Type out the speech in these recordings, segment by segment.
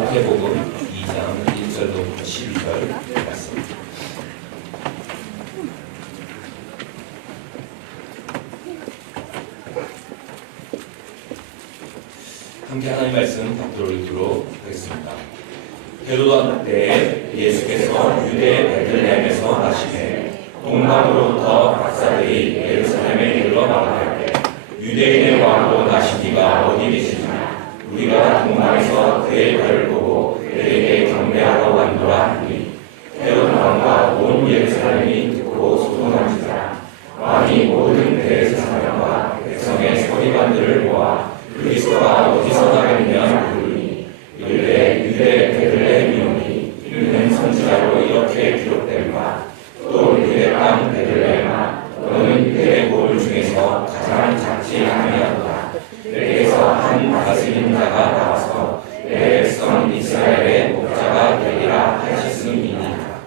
마태복음 2장 1절부터 12절 말씀. 함께 하나님 말씀 답도록 읽도록 하겠습니다. 헤로다 때에 예수께서 유대 베들레헴에서 나시매 동방으로부터 박사들이 예루살렘에 이르러 나오되 유대인의 왕으로 나시기가 어디 계시냐 우리가 동방에서 그의 별을 보고 그에게 경배하러 왔노라 하니 헤롯 왕과 온 예루살렘이 듣고 소동한지라. 왕이 모든 대제사장과 백성의 서기관들을 모아 그리스도가 어디서 나겠느냐 물으니 이르되 유대 베들레헴이오니 이는 선지자로 이렇게 기록된 바 또 유대 땅 베들레헴아 너는 유대의 고을 중에서 가장 작지 아니하도다. 내게서 한 다스린 자가 나와서 내 백성 이스라엘의 목자가 되리라 하셨음이니라.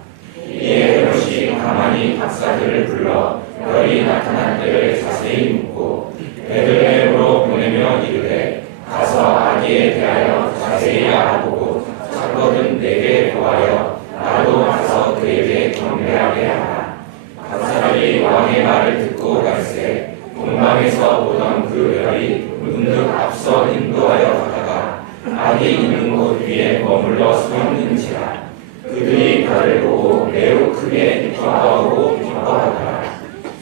이에 헤롯이 가만히 박사들을 불러 별이 나타난 때를 자세히 묻고 베들레헴으로 보내며 이르되 가서 아기에 대하여 자세히 알아보고 사건은 내게 보하여 나도 가서 그에게 경배하게 하라. 박사들이 왕의 말을 듣고 갈새 동방에서 오던 그 별이 문득 앞서 인도하여 가다가 아기 있는 곳 위에 머물러 서 있는지라. 그들이 별을 보고 매우 크게 기뻐하고 기뻐하더라.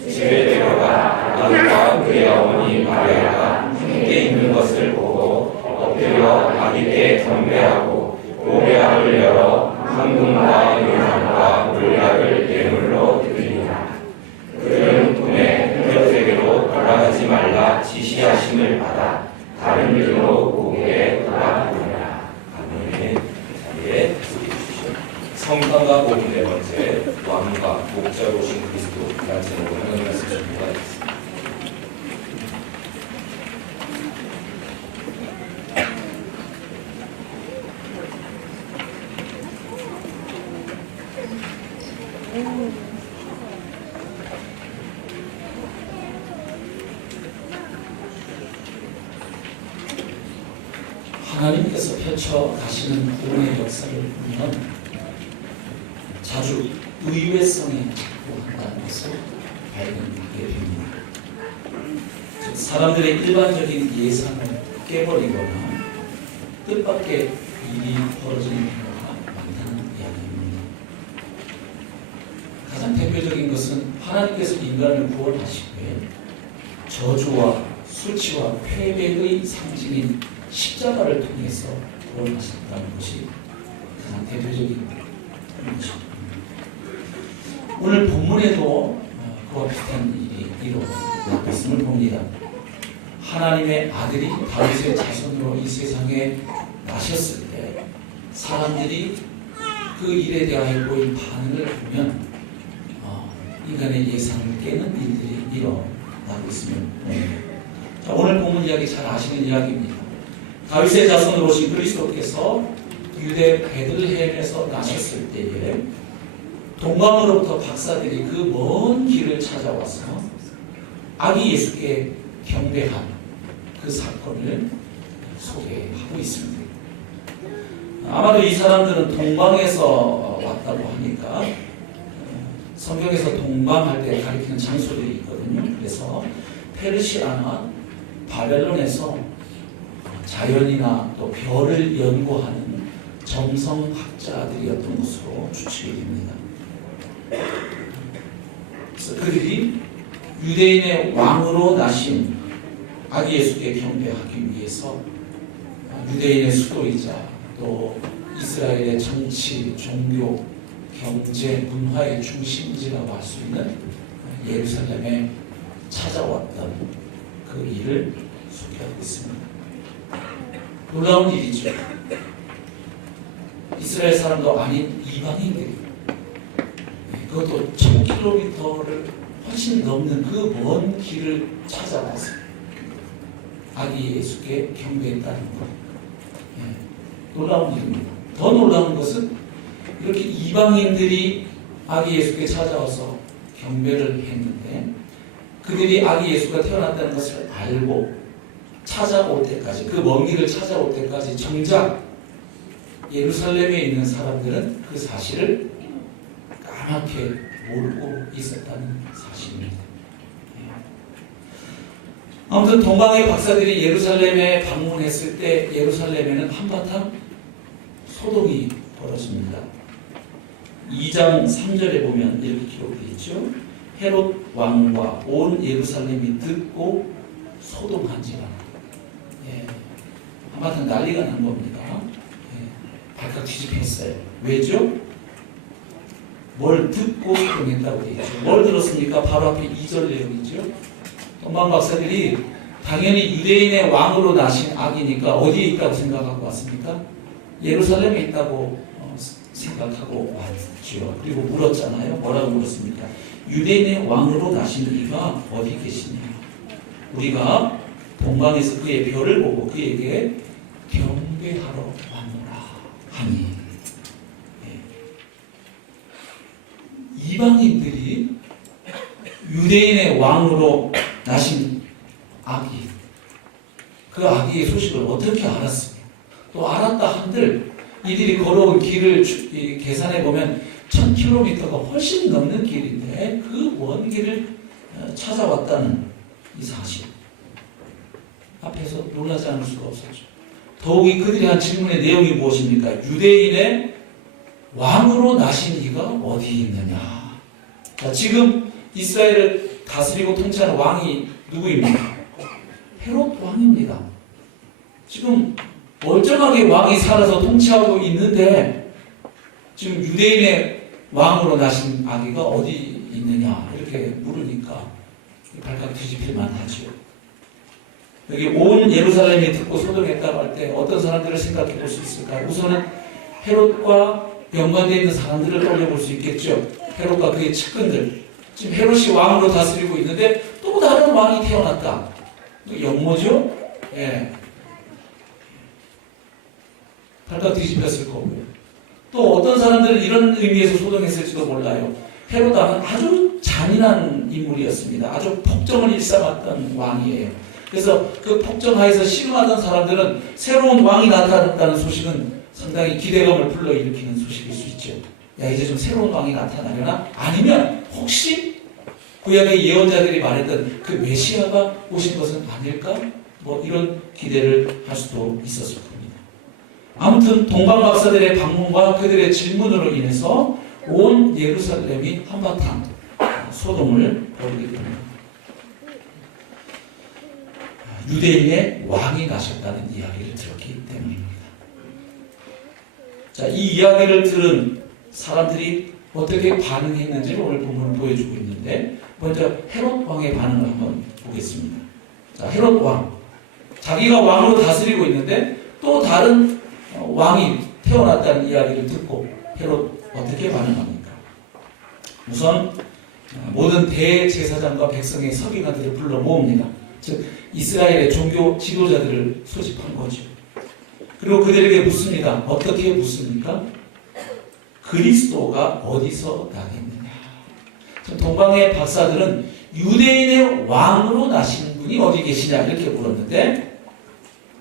집에 들어가 아기와 그의 어머니 마리아가 함께 있는 것을 보고 엎드려 아기께 경배하고 보배함을 열어 황금과 유향과 물약을 예물로 드리니라. 그들은 꿈에 헤롯에게로 돌아가지 말라 지시하심을 받아 다른 길로 고국에 돌아가니라. 아멘. 자리에 서주시오. 성탄과 복음 네 번째, 왕과 목자로 오신 그리스도 라는 제목으로 하나님 말씀 준비하겠습니다. 하나님께서 펼쳐 가시는 구원의 역사를 보면 자주 의외성에 기초한다는 것을 발견하게 됩니다. 사람들의 일반적인 예상을 깨버리거나 뜻밖의 일이 벌어지는 경우가 많다는 이야기입니다. 가장 대표적인 것은 하나님께서 인간을 구원하시기에 저주와 수치와 패배의 상징인 십자가를 통해서 구원하셨다는 것이 가장 대표적인 것입니다. 오늘 본문에도 그와 비슷한 일이 일어나고 있음을 봅니다. 하나님의 아들이 다윗의 자손으로 이 세상에 나셨을 때 사람들이 그 일에 대하여 보인 반응을 보면 인간의 예상을 깨는 일들이 일어나고 있음을 봅니다. 자, 오늘 본문 이야기 잘 아시는 이야기입니다. 다윗의 자손으로 오신 그리스도께서 유대 베들레헴에서 나셨을 때에 동방으로부터 박사들이 그 먼 길을 찾아와서 아기 예수께 경배한 그 사건을 소개하고 있습니다. 아마도 이 사람들은 동방에서 왔다고 하니까 성경에서 동방할 때 가리키는 장소들이 있거든요. 그래서 페르시아나 바벨론에서 자연이나 또 별을 연구하는 점성학자들이었던 것으로 추측이 됩니다. 그래서 그들이 유대인의 왕으로 나신 아기 예수께 경배하기 위해서 유대인의 수도이자 또 이스라엘의 정치, 종교, 경제, 문화의 중심지라고 할 수 있는 예루살렘에 찾아왔던 그 일을 소개하고 있습니다. 놀라운 일이죠. 이스라엘 사람도 아닌 이방인들이 그것도 1000km를 훨씬 넘는 그 먼 길을 찾아와서 아기 예수께 경배했다는 것. 놀라운 일입니다. 더 놀라운 것은 이렇게 이방인들이 아기 예수께 찾아와서 경배를 했는데 그들이 아기 예수가 태어났다는 것을 알고 찾아올 때까지, 그 먼 길을 찾아올 때까지 정작 예루살렘에 있는 사람들은 그 사실을 까맣게 모르고 있었다는 사실입니다. 아무튼 동방의 박사들이 예루살렘에 방문했을 때 예루살렘에는 한바탕 소동이 벌어집니다. 2장 3절에 보면 이렇게 기록되어 있죠. 헤롯 왕과 온 예루살렘이 듣고 소동한지라. 한바탕 난리가 난 겁니다. 발칵 뒤집혔어요. 왜죠? 뭘 듣고 소동했다고 되어 있죠. 뭘 들었습니까? 바로 앞에 2절 내용이죠. 동방 박사들이 당연히 유대인의 왕으로 나신 아기니까 어디에 있다고 생각하고 왔습니까? 예루살렘에 있다고 생각하고 왔죠. 그리고 물었잖아요. 뭐라고 물었습니까? 유대인의 왕으로 나신 이가 어디 계시냐? 우리가 동방에서 그의 별을 보고 그에게 경배하러 왔노라 하니. 이방인들이 유대인의 왕으로 나신 아기, 그 아기의 소식을 어떻게 알았습니까? 또 알았다 한들 이들이 걸어온 길을 계산해 보면 1000km가 훨씬 넘는 길인데 그 먼 길을 찾아왔다는 이 사실 앞에서 놀라지 않을 수가 없었죠. 더욱이 그들이 한 질문의 내용이 무엇입니까? 유대인의 왕으로 나신 이가 어디 있느냐? 자, 지금 이스라엘을 다스리고 통치하는 왕이 누구입니까? 헤롯 왕입니다. 지금 멀쩡하게 왕이 살아서 통치하고 있는데 지금 유대인의 왕으로 나신 아기가 어디 있느냐 이렇게 물으니까 발칵 뒤집힐만 하죠. 여기 온 예루살렘이 듣고 소동했다고 할 때 어떤 사람들을 생각해 볼 수 있을까요? 우선은 헤롯과 연관되어 있는 사람들을 떠올려볼 수 있겠죠. 헤롯과 그의 측근들. 지금 헤롯이 왕으로 다스리고 있는데 또 다른 왕이 태어났다. 영모죠? 예. 발칵 뒤집혔을 거고요. 또 어떤 사람들은 이런 의미에서 소동했을지도 몰라요. 헤롯 왕은 아주 잔인한 인물이었습니다. 아주 폭정을 일삼았던 왕이에요. 그래서 그 폭정하에서 씨름하던 사람들은 새로운 왕이 나타났다는 소식은 상당히 기대감을 불러일으키는 소식일 수 있죠. 야, 이제 좀 새로운 왕이 나타나려나? 아니면 혹시 구약의 예언자들이 말했던 그 메시아가 오신 것은 아닐까? 뭐 이런 기대를 할 수도 있었을 겁니다. 아무튼 동방 박사들의 방문과 그들의 질문으로 인해서 온 예루살렘이 한바탕 소동을 벌이게 됩니다. 유대인의 왕이 나셨다는 이야기를 들었기 때문입니다. 자, 이 이야기를 들은 사람들이 어떻게 반응했는지를 오늘 본문은 보여주고 있는데 먼저 헤롯 왕의 반응을 한번 보겠습니다. 자, 헤롯 왕. 자기가 왕으로 다스리고 있는데 또 다른 왕이 태어났다는 이야기를 듣고 헤롯 어떻게 반응합니까? 우선 모든 대제사장과 백성의 서기관들을 불러 모읍니다. 즉 이스라엘의 종교 지도자들을 소집한 거죠. 그리고 그들에게 묻습니다. 어떻게 묻습니까? 그리스도가 어디서 나겠느냐. 동방의 박사들은 유대인의 왕으로 나신 분이 어디 계시냐 이렇게 물었는데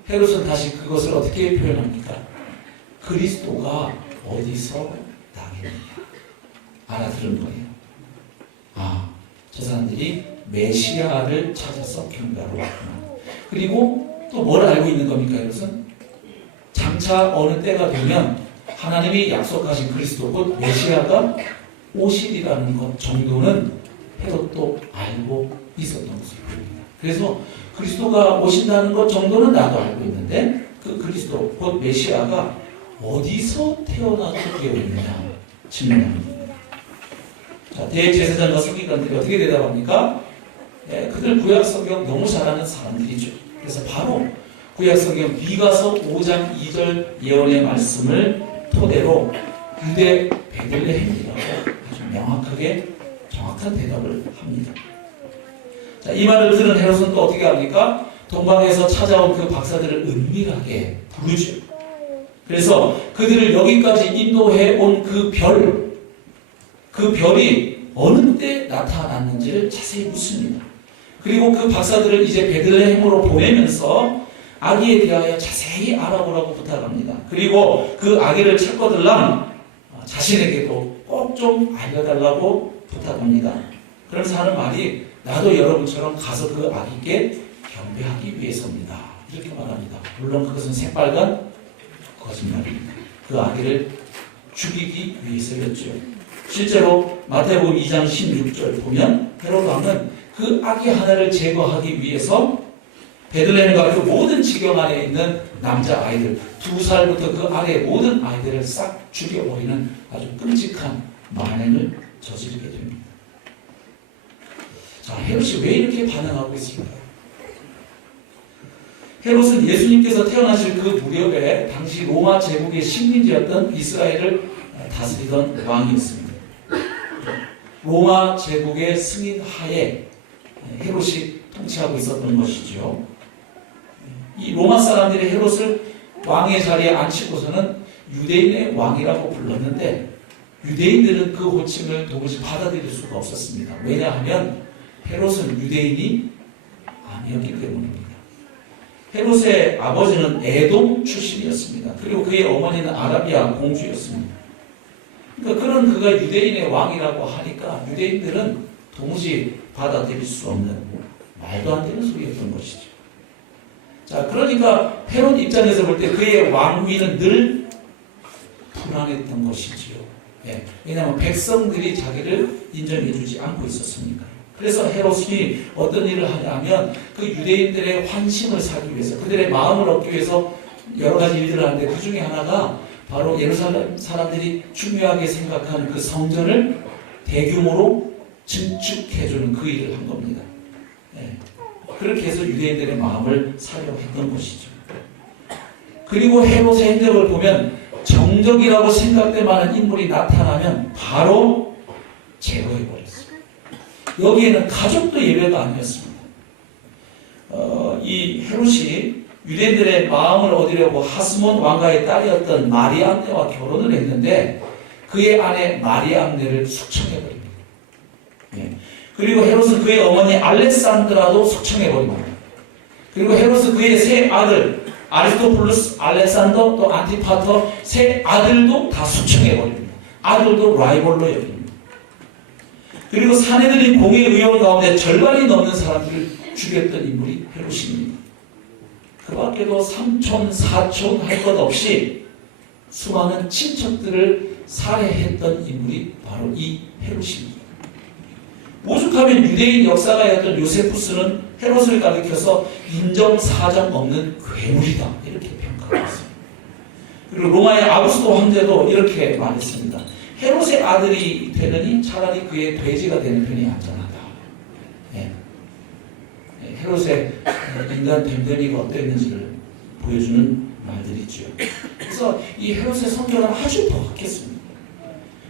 헤롯은 다시 그것을 어떻게 표현합니까? 그리스도가 어디서 나겠느냐. 알아들은 거예요. 아, 저 사람들이 메시아를 찾아서 경배하러 왔구나. 그리고 또 뭘 알고 있는 겁니까? 이것은 장차 어느 때가 되면 하나님이 약속하신 그리스도 곧 메시아가 오시리라는 것 정도는 헤롯도 알고 있었던 것을 보입니다. 그래서 그리스도가 오신다는 것 정도는 나도 알고 있는데 그 그리스도 곧 메시아가 어디서 태어나게 되어 있느냐 질문합니다. 자, 대제사장과 서기관들이 어떻게 대답합니까? 그들 구약성경 너무 잘 아는 사람들이죠. 그래서 바로 구약성경 미가서 5장 2절 예언의 말씀을 토대로 유대 베들레헴이라고 아주 명확하게 정확한 대답을 합니다. 자, 이 말을 들은 헤롯은 또 어떻게 합니까? 동방에서 찾아온 그 박사들을 은밀하게 부르죠. 그래서 그들을 여기까지 인도해 온 그 별이 어느 때 나타났는지를 자세히 묻습니다. 그리고 그 박사들을 이제 베들레헴으로 보내면서 아기에 대하여 자세히 알아보라고 부탁합니다. 그리고 그 아기를 찾거들랑 자신에게도 꼭 좀 알려달라고 부탁합니다. 그러면서 하는 말이 나도 여러분처럼 가서 그 아기께 경배하기 위해서입니다. 이렇게 말합니다. 물론 그것은 새빨간 거짓말입니다. 그 아기를 죽이기 위해서였죠. 실제로 마태복음 2장 16절 보면 헤롯 왕은 그 아기 하나를 제거하기 위해서 베들레헴과 그 모든 지경 안에 있는 남자 아이들 2살부터 그 아래의 모든 아이들을 싹 죽여버리는 아주 끔찍한 만행을 저지르게 됩니다. 자, 헤롯이 왜 이렇게 반응하고 있을까요? 헤롯은 예수님께서 태어나실 그 무렵에 당시 로마 제국의 식민지였던 이스라엘을 다스리던 왕이었습니다. 로마 제국의 승인 하에 헤롯이 통치하고 있었던 것이죠. 이 로마 사람들이 헤롯을 왕의 자리에 앉히고서는 유대인의 왕이라고 불렀는데 유대인들은 그 호칭을 도무지 받아들일 수가 없었습니다. 왜냐하면 헤롯은 유대인이 아니었기 때문입니다. 헤롯의 아버지는 에돔 출신이었습니다. 그리고 그의 어머니는 아라비아 공주였습니다. 그러니까 그런 그가 유대인의 왕이라고 하니까 유대인들은 도무지 받아들일 수 없는 말도 안 되는 소리였던 것이죠. 자, 그러니까 헤롯 입장에서 볼 때 그의 왕위는 늘 불안했던 것이지요. 예, 왜냐하면 백성들이 자기를 인정해주지 않고 있었으니까요. 그래서 헤롯이 어떤 일을 하냐면 그 유대인들의 환심을 사기 위해서 그들의 마음을 얻기 위해서 여러 가지 일들을 하는데 그 중에 하나가 바로 예루살렘 사람들이 중요하게 생각하는 그 성전을 대규모로 증축해주는 그 일을 한 겁니다. 예. 그렇게 해서 유대인들의 마음을 사려고 했던 것이죠. 그리고 헤롯의 행적을 보면 정적이라고 생각될 만한 인물이 나타나면 바로 제거해버렸어요. 여기에는 가족도 예외가 아니었습니다. 이 헤롯이 유대인들의 마음을 얻으려고 하스몬 왕가의 딸이었던 마리암네와 결혼을 했는데 그의 아내 마리암네를 숙청해버립니다. 예. 그리고 헤롯은 그의 어머니 알렉산드라도 숙청해버립니다. 그리고 헤롯은 그의 세 아들 아리스토플루스, 알렉산더, 또 안티파터 세 아들도 다 숙청해버립니다. 아들도 라이벌로 여깁니다. 그리고 사내들이 공의 의원 가운데 절반이 넘는 사람들을 죽였던 인물이 헤롯입니다. 그 밖에도 삼촌, 사촌 할 것 없이 수많은 친척들을 살해했던 인물이 바로 이 헤롯입니다. 오죽하면 유대인 역사가였던 요세푸스는 헤롯을 가리켜서 인정사정 없는 괴물이다 이렇게 평가하고 있습니다. 그리고 로마의 아구스도 황제도 이렇게 말했습니다. 헤롯의 아들이 되느니 차라리 그의 돼지가 되는 편이 안전하다. 예. 헤롯의 인간 됨됨이가 어땠는지를 보여주는 말들이죠. 그래서 이 헤롯의 성격은 아주 버겁겠습니다.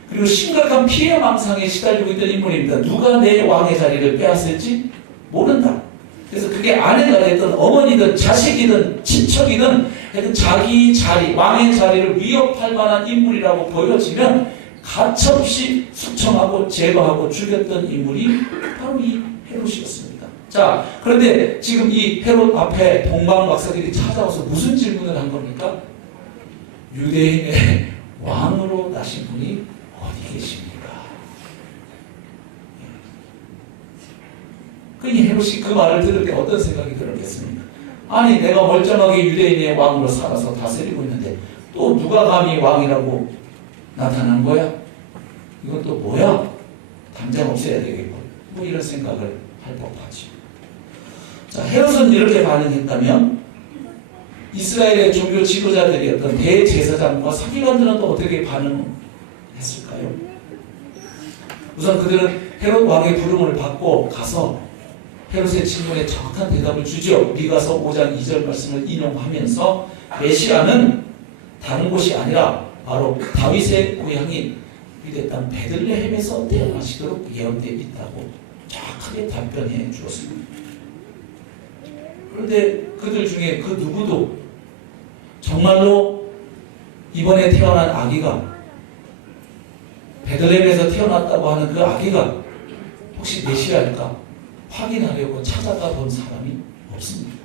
그리고 심각한 피해 망상에 시달리고 있던 인물입니다. 누가 내 왕의 자리를 빼앗을지 모른다. 그래서 그게 아내가 됐든 어머니든 자식이든 친척이든 하여튼 자기 자리, 왕의 자리를 위협할 만한 인물이라고 보여지면 가차없이 숙청하고 제거하고 죽였던 인물이 바로 이 헤롯이었습니다. 자, 그런데 지금 이 헤롯 앞에 동방 박사들이 찾아와서 무슨 질문을 한 겁니까? 유대인의 왕으로 나신 분이 어디 계십니까? 그니 헤롯이 그 말을 들을 때 어떤 생각이 들었겠습니까? 아니 내가 멀쩡하게 유대인의 왕으로 살아서 다스리고 있는데 또 누가 감히 왕이라고 나타난 거야? 이건 또 뭐야? 당장 없애야 되겠고 뭐 이런 생각을 할 법하지. 자, 헤롯은 이렇게 반응했다면 이스라엘의 종교 지도자들이었던 대제사장과 서기관들은 또 어떻게 반응했을까요? 우선 그들은 헤롯 왕의 부름을 받고 가서 헤롯의 질문에 정확한 대답을 주죠. 미가서 5장 2절 말씀을 인용하면서 메시아는 다른 곳이 아니라 바로 다윗의 고향인 유대 땅 베들레헴에서 태어나시도록 예언되어 있다고 정확하게 답변해 주었습니다. 그런데 그들 중에 그 누구도 정말로 이번에 태어난 아기가 베들레헴에서 태어났다고 하는 그 아기가 혹시 메시아일까 확인하려고 찾아가 본 사람이 없습니다.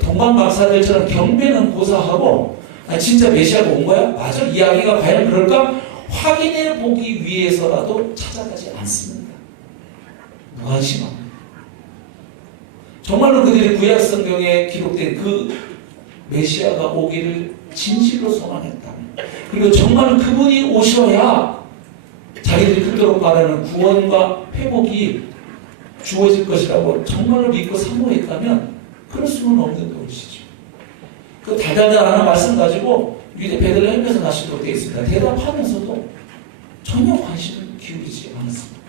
동방 박사들처럼 경배는 고사하고 아니, 진짜 메시아가 온 거야? 맞아? 이야기가 과연 그럴까? 확인해 보기 위해서라도 찾아가지 않습니다. 무관심합니다. 정말로 그들이 구약 성경에 기록된 그 메시아가 오기를 진실로 소망했다면, 그리고 정말로 그분이 오셔야 자기들이 그토록 바라는 구원과 회복이 주어질 것이라고 정말로 믿고 사모했다면 그럴 수는 없는 것이죠. 그 달달달하는 말씀 가지고 유대 베들레헴에서 나시도록 되어 있습니다. 대답하면서도 전혀 관심을 기울이지 않았습니다.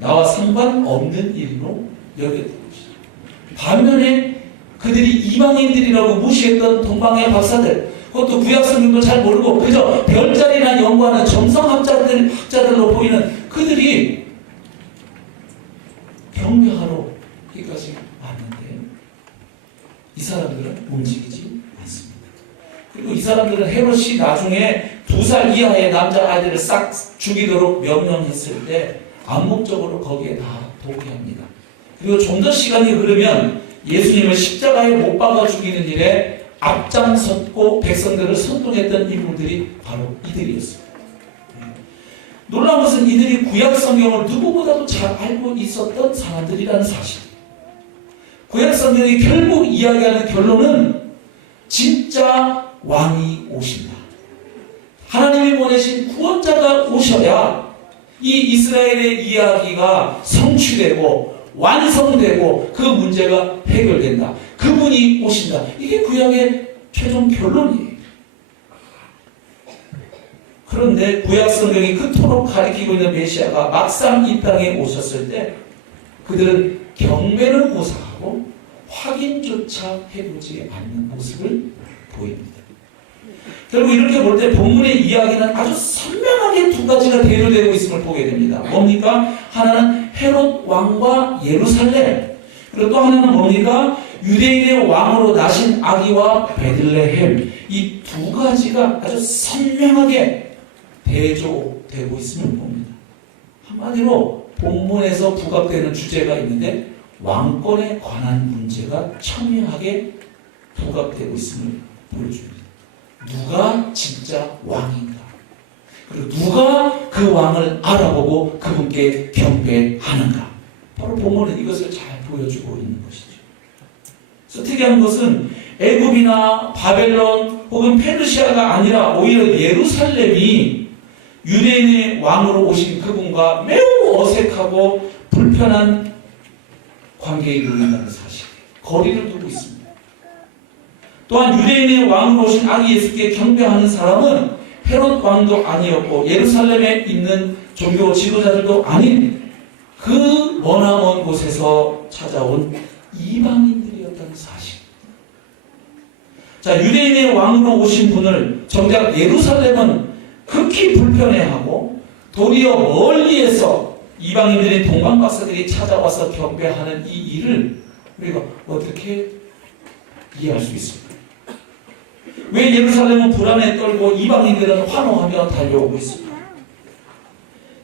나와 상관없는 일로 여겼던 것이죠. 반면에 그들이 이방인들이라고 무시했던 동방의 박사들, 그것도 구약 성경도 잘 모르고 그저 별자리나 연구하는 정성학자들로 보이는 그들이 경배하러 여기까지 왔는데 이 사람들은 움직이지 않습니다. 그리고 이 사람들은 헤롯이 나중에 2살 이하의 남자아이들을 싹 죽이도록 명령했을 때 암묵적으로 거기에 다 동의합니다. 그리고 좀 더 시간이 흐르면 예수님을 십자가에 못 박아 죽이는 일에 앞장섰고 백성들을 선동했던 인물들이 바로 이들이었습니다. 놀라운 것은 이들이 구약 성경을 누구보다도 잘 알고 있었던 사람들이라는 사실. 구약 성경이 결국 이야기하는 결론은 진짜 왕이 오신다. 하나님이 보내신 구원자가 오셔야 이 이스라엘의 이야기가 성취되고 완성되고 그 문제가 해결된다. 그분이 오신다. 이게 구약의 최종 결론이에요. 그런데 구약 성경이 그토록 가리키고 있는 메시아가 막상 이 땅에 오셨을 때 그들은 경배는 무사하고 확인조차 해보지 않는 모습을 보입니다. 결국 이렇게 볼 때 본문의 이야기는 아주 선명하게 두 가지가 대조되고 있음을 보게 됩니다. 뭡니까? 하나는 헤롯 왕과 예루살렘, 그리고 또 하나는 뭡니까? 유대인의 왕으로 나신 아기와 베들레헴. 이 두 가지가 아주 선명하게 대조되고 있음을 봅니다. 한마디로 본문에서 부각되는 주제가 있는데 왕권에 관한 문제가 첨예하게 부각되고 있음을 보여줍니다. 누가 진짜 왕인가? 그리고 누가 그 왕을 알아보고 그분께 경배하는가? 바로 본문은 이것을 잘 보여주고 있는 것이죠. 그래서 특이한 것은 애굽이나 바벨론 혹은 페르시아가 아니라 오히려 예루살렘이 유대인의 왕으로 오신 그분과 매우 어색하고 불편한 관계에 놓인다는 사실, 거리를 두고 있습니다. 또한 유대인의 왕으로 오신 아기 예수께 경배하는 사람은 헤롯 왕도 아니었고 예루살렘에 있는 종교 지도자들도 아닌 그 머나먼 곳에서 찾아온 이방인들이었다는 사실. 자, 유대인의 왕으로 오신 분을 정작 예루살렘은 극히 불편해하고 도리어 멀리에서 이방인들의 동방박사들이 찾아와서 경배하는 이 일을 우리가 어떻게 이해할 수 있습니까? 왜 예루살렘은 불안에 떨고 이방인들은 환호하며 달려오고 있습니까?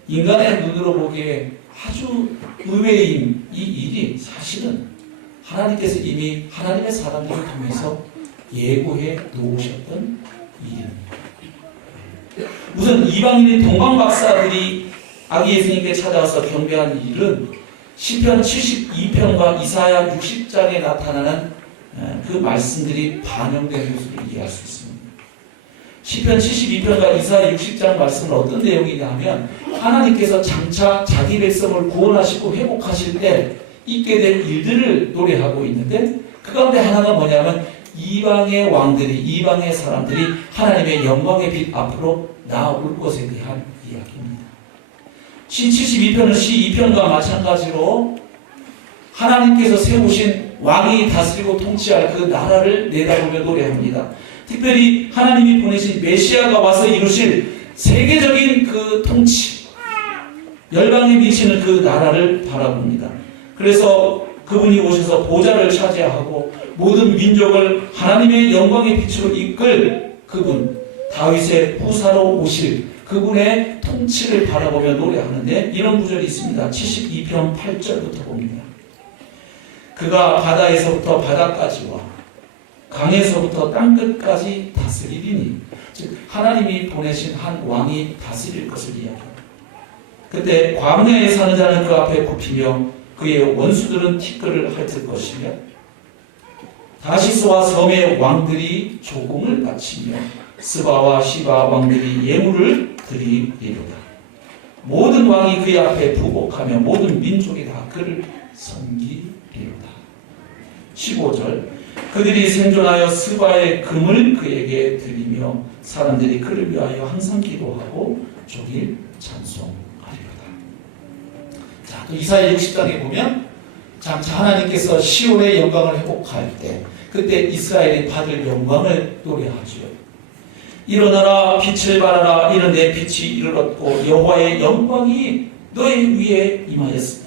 인간의 눈으로 보기에 아주 의외인 이 일이 사실은 하나님께서 이미 하나님의 사람들을 통해서 예고해 놓으셨던 일입니다. 우선 이방인의 동방박사들이 아기 예수님께 찾아와서 경배한 일은 시편 72편과 이사야 60장에 나타나는 그 말씀들이 반영된 모습을 이해할 수 있습니다. 시편 72편과 이사야 60장 말씀은 어떤 내용이냐 하면 하나님께서 장차 자기 백성을 구원하시고 회복하실 때 있게 될 일들을 노래하고 있는데 그 가운데 하나가 뭐냐면 이방의 왕들이, 이방의 사람들이 하나님의 영광의 빛 앞으로 나올 것에 대한 이야기입니다. 시 72편은 시 2편과 마찬가지로 하나님께서 세우신 왕이 다스리고 통치할 그 나라를 내다보며 노래합니다. 특별히 하나님이 보내신 메시아가 와서 이루실 세계적인 그 통치, 열방에 미치는 그 나라를 바라봅니다. 그래서 그분이 오셔서 보좌를 차지하고 모든 민족을 하나님의 영광의 빛으로 이끌 그분, 다윗의 후사로 오실 그분의 통치를 바라보며 노래하는데 이런 구절이 있습니다. 72편 8절부터 봅니다. 그가 바다에서부터 바다까지와 강에서부터 땅끝까지 다스리리니, 즉 하나님이 보내신 한 왕이 다스릴 것을 이야기합니다. 그때 광야에 사는 자는 그 앞에 굽히며 그의 원수들은 티끌을 핥을 것이며 다시스와 섬의 왕들이 조공을 바치며 스바와 시바 왕들이 예물을 드리리로다. 모든 왕이 그의 앞에 부복하며 모든 민족이 다 그를 섬기리로다. 15절 그들이 생존하여 스바의 금을 그에게 드리며 사람들이 그를 위하여 항상 기도하고 종일 찬송하리로다. 자, 또 이사야 60장에 보면 장차 하나님께서 시온의 영광을 회복할 때 그때 이스라엘이 받을 영광을 노래하지요. 일어나라 빛을 발하라 이는 내 빛이 이르렀고 여호와의 영광이 너희 위에 임하였으니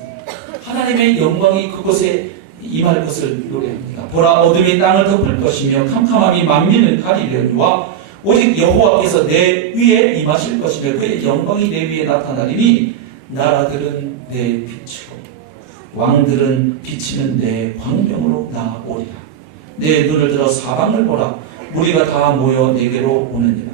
하나님의 영광이 그곳에 임할 것을 노래합니다. 보라 어둠이 땅을 덮을 것이며 캄캄함이 만민을 가리려니와 오직 여호와께서 내 위에 임하실 것이며 그의 영광이 내 위에 나타나리니 나라들은 내 빛으로 왕들은 비치는 내 광명으로 나오리라. 내 눈을 들어 사방을 보라. 무리가 다 모여 내게로 오느니라.